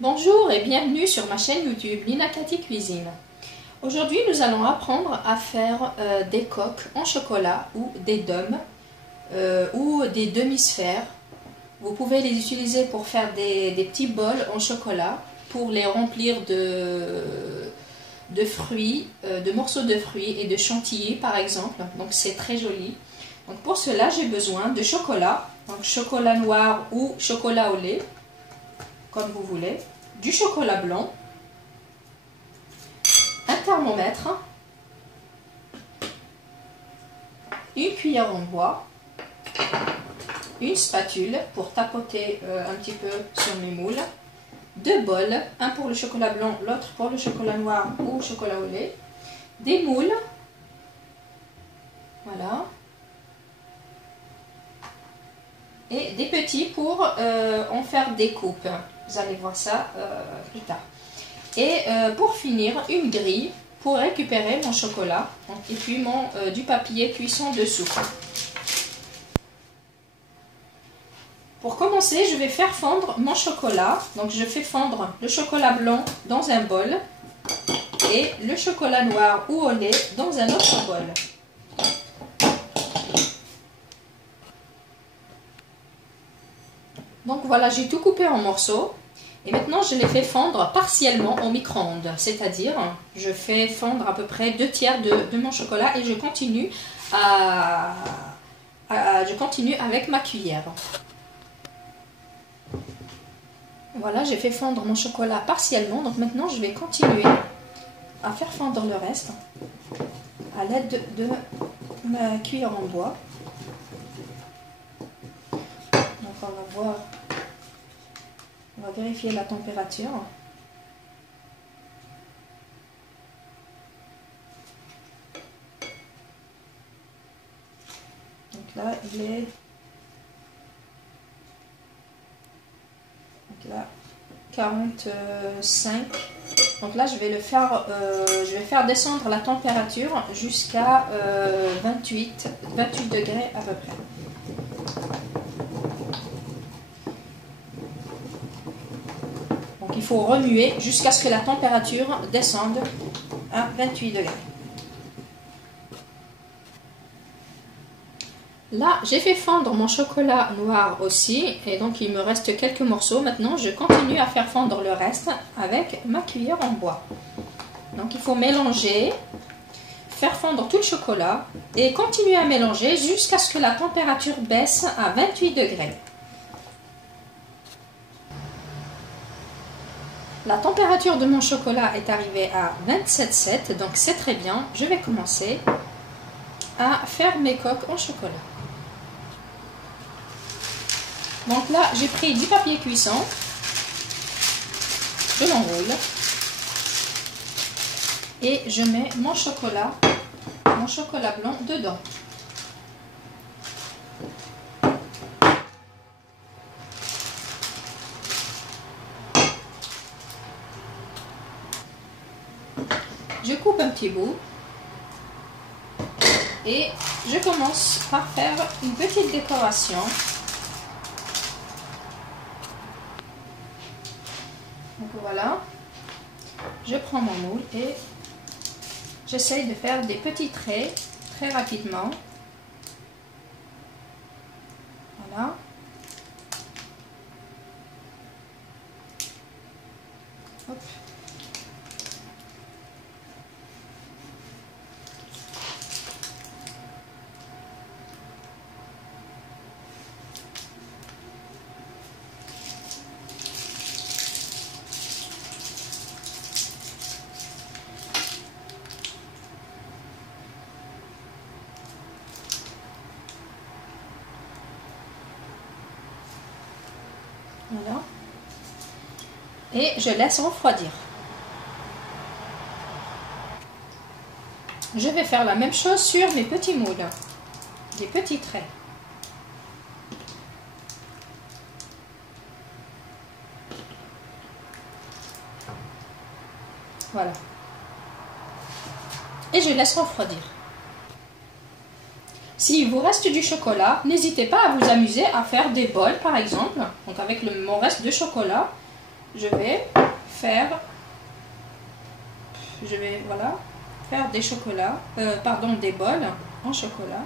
Bonjour et bienvenue sur ma chaîne YouTube Lina Cathy Cuisine. Aujourd'hui nous allons apprendre à faire des coques en chocolat ou des dômes ou des demi-sphères. Vous pouvez les utiliser pour faire des petits bols en chocolat, pour les remplir de fruits, de morceaux de fruits et de chantilly par exemple. Donc c'est très joli. Donc pour cela j'ai besoin de chocolat, donc chocolat noir ou chocolat au lait, comme vous voulez, du chocolat blanc, un thermomètre, une cuillère en bois, une spatule pour tapoter un petit peu sur mes moules, deux bols, un pour le chocolat blanc, l'autre pour le chocolat noir ou chocolat au lait, des moules, voilà, et des petits pour en faire des coupes. Vous allez voir ça plus tard. Et pour finir, une grille pour récupérer mon chocolat. Et puis du papier cuisson dessous. Pour commencer, je vais faire fondre mon chocolat. Donc je fais fondre le chocolat blanc dans un bol et le chocolat noir ou au lait dans un autre bol. Donc voilà, j'ai tout coupé en morceaux et maintenant je les fais fondre partiellement au micro-ondes, c'est-à-dire je fais fondre à peu près 2/3 de mon chocolat et je continue avec ma cuillère. Voilà, j'ai fait fondre mon chocolat partiellement, donc maintenant je vais continuer à faire fondre le reste à l'aide de ma cuillère en bois. Donc on va voir. On va vérifier la température. Donc là, il est... Donc là, 45. Donc là, je vais faire descendre la température jusqu'à 28 degrés à peu près. Il faut remuer jusqu'à ce que la température descende à 28 degrés. Là, j'ai fait fondre mon chocolat noir aussi, et donc il me reste quelques morceaux. Maintenant, je continue à faire fondre le reste avec ma cuillère en bois. Donc il faut mélanger, faire fondre tout le chocolat et continuer à mélanger jusqu'à ce que la température baisse à 28 degrés. La température de mon chocolat est arrivée à 27,7, donc c'est très bien. Je vais commencer à faire mes coques en chocolat. Donc là, j'ai pris du papier cuisson, je l'enroule et je mets mon chocolat blanc dedans. Je coupe un petit bout et je commence par faire une petite décoration. Donc voilà, je prends mon moule et j'essaye de faire des petits traits très rapidement. Voilà. Hop. Voilà. Et je laisse refroidir. Je vais faire la même chose sur mes petits moules, des petits traits. Voilà. Et je laisse refroidir. S'il vous reste du chocolat, n'hésitez pas à vous amuser à faire des bols par exemple. Donc avec mon reste de chocolat, je vais faire voilà, faire des chocolats, pardon, des bols en chocolat.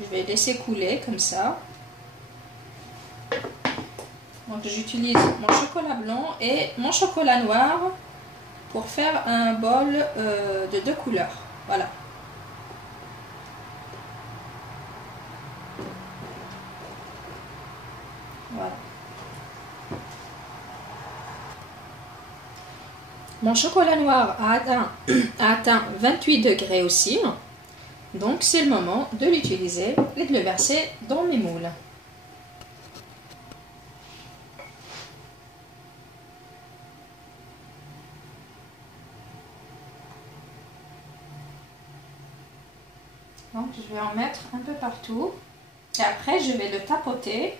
Je vais laisser couler comme ça. Donc j'utilise mon chocolat blanc et mon chocolat noir pour faire un bol de 2 couleurs. Voilà. Voilà. Mon chocolat noir a atteint 28 degrés aussi. Donc c'est le moment de l'utiliser et de le verser dans mes moules. Donc je vais en mettre un peu partout et après je vais le tapoter.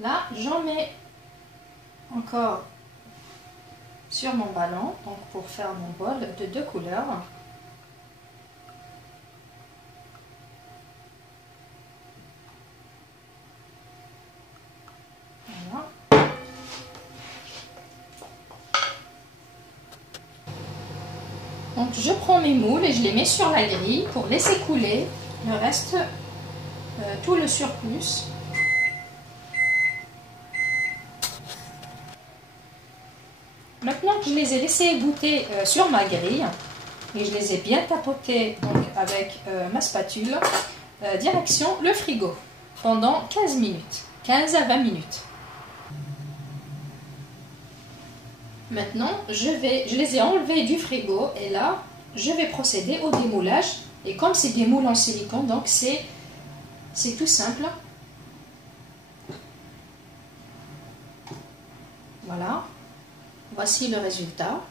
Là, j'en mets encore sur mon ballon, donc pour faire mon bol de 2 couleurs. Voilà. Donc je prends mes moules et je les mets sur la grille pour laisser couler le reste, tout le surplus. Maintenant que je les ai laissés égoutter sur ma grille et je les ai bien tapotés donc, avec ma spatule, direction le frigo pendant 15 minutes, 15 à 20 minutes. Maintenant, je les ai enlevés du frigo et là, je vais procéder au démoulage. Et comme c'est des moules en silicone, donc c'est tout simple. Voilà. Voici le résultat.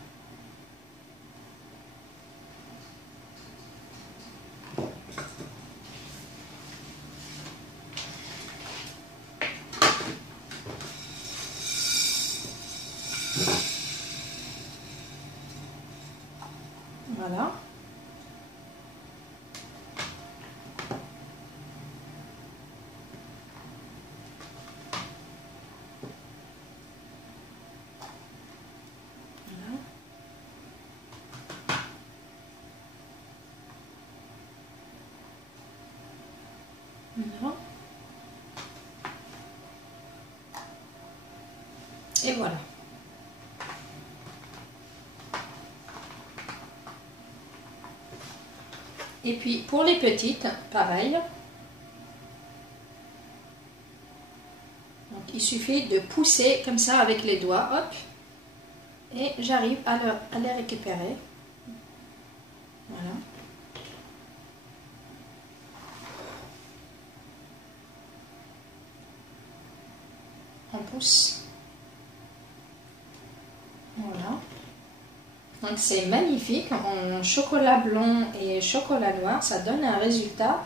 Voilà. Voilà. Et voilà. Et puis pour les petites, pareil. Donc, il suffit de pousser comme ça avec les doigts, hop, et j'arrive à les récupérer. Voilà. On pousse. Voilà. Donc c'est magnifique en chocolat blanc et chocolat noir, ça donne un résultat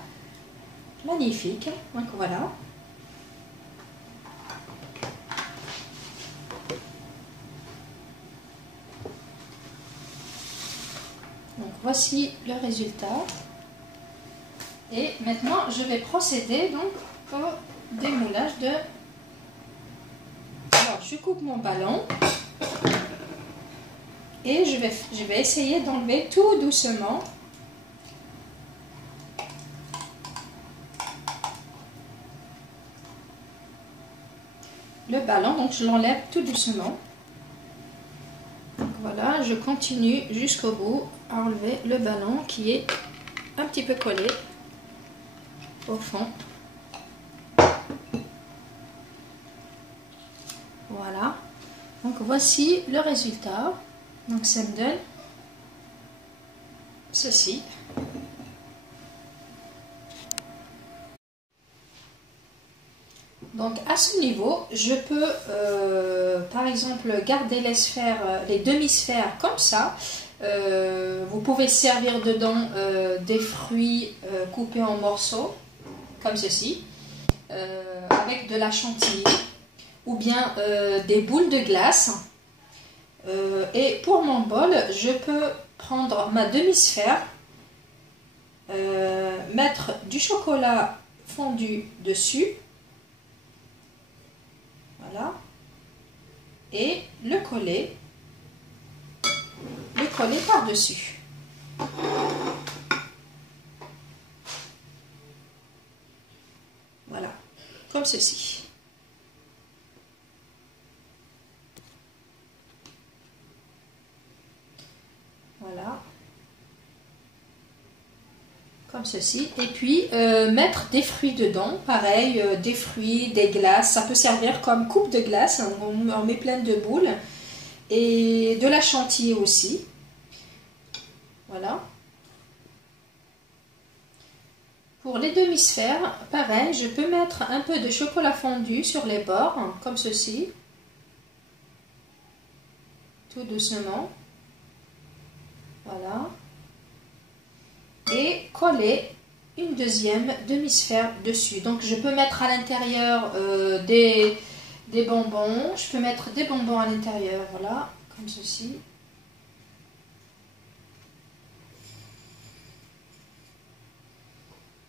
magnifique. Donc voilà. Donc voici le résultat. Et maintenant je vais procéder donc au démoulage de. Alors je coupe mon ballon. Et je vais essayer d'enlever tout doucement. Le ballon, donc je l'enlève tout doucement. Donc voilà, je continue jusqu'au bout à enlever le ballon qui est un petit peu collé au fond. Voilà. Donc voici le résultat. Donc ça me donne ceci. Donc à ce niveau, je peux par exemple garder les sphères, les demi-sphères comme ça. Vous pouvez servir dedans des fruits coupés en morceaux. comme ceci, avec de la chantilly ou bien des boules de glace. Et pour mon bol, je peux prendre ma demi-sphère, mettre du chocolat fondu dessus, voilà, et le coller par-dessus. Voilà, comme ceci. Voilà. Comme ceci. Et puis, mettre des fruits dedans. Pareil, des fruits, des glaces. Ça peut servir comme coupe de glace. On en met plein de boules. Et de la chantilly aussi. Voilà. Pour les demi-sphères, pareil, je peux mettre un peu de chocolat fondu sur les bords, comme ceci. Tout doucement. Voilà. Et coller une deuxième demi-sphère dessus. Donc je peux mettre à l'intérieur des bonbons. Je peux mettre des bonbons à l'intérieur, voilà, comme ceci.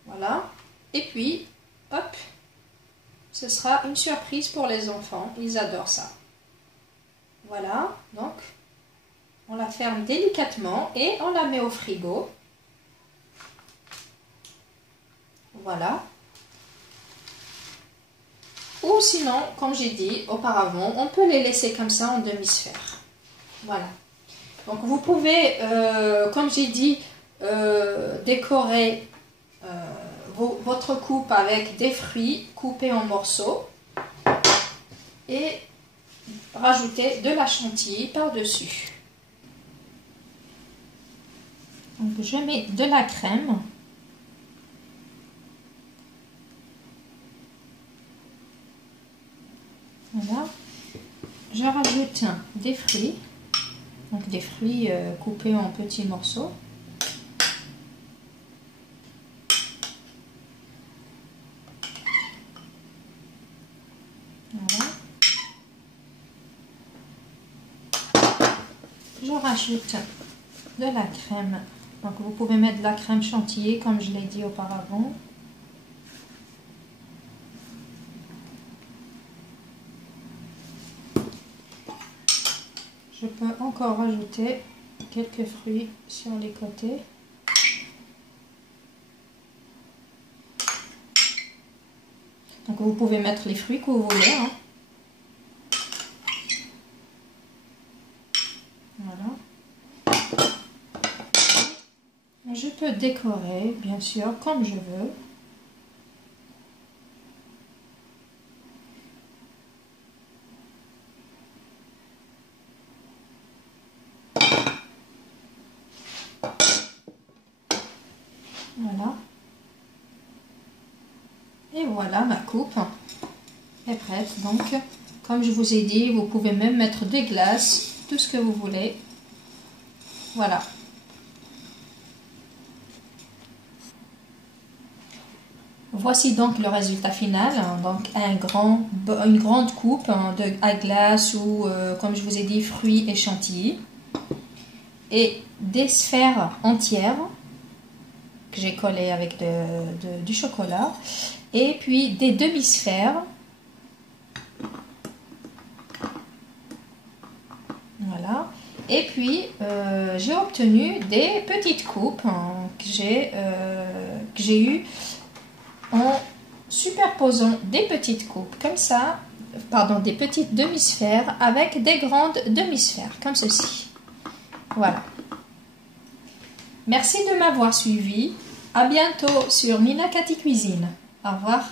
Voilà. Et puis, hop, ce sera une surprise pour les enfants. Ils adorent ça. Voilà, donc on la ferme délicatement et on la met au frigo. Voilà. Ou sinon, comme j'ai dit auparavant, on peut les laisser comme ça en demi-sphère. Voilà. Donc vous pouvez, comme j'ai dit, décorer votre coupe avec des fruits coupés en morceaux et rajouter de la chantilly par-dessus. Donc je mets de la crème. Voilà. Je rajoute des fruits. Donc des fruits coupés en petits morceaux. Voilà. Je rajoute de la crème. Donc vous pouvez mettre de la crème chantilly comme je l'ai dit auparavant. Je peux encore rajouter quelques fruits sur les côtés. Donc vous pouvez mettre les fruits que vous voulez. Hein. Voilà. Je peux décorer, bien sûr, comme je veux. Voilà. Et voilà, ma coupe est prête. Donc, comme je vous ai dit, vous pouvez même mettre des glaces, tout ce que vous voulez. Voilà. Voici donc le résultat final. Donc, une grande coupe à glace ou, comme je vous ai dit, fruits et chantilly. Et des sphères entières que j'ai collées avec du chocolat. Et puis des demi-sphères. Voilà. Et puis j'ai obtenu des petites coupes que j'ai eues en superposant des petites coupes comme ça, pardon, des petites demi-sphères avec des grandes demi-sphères comme ceci. Voilà. Merci de m'avoir suivi. À bientôt sur Nina Cathy Cuisine. Au revoir.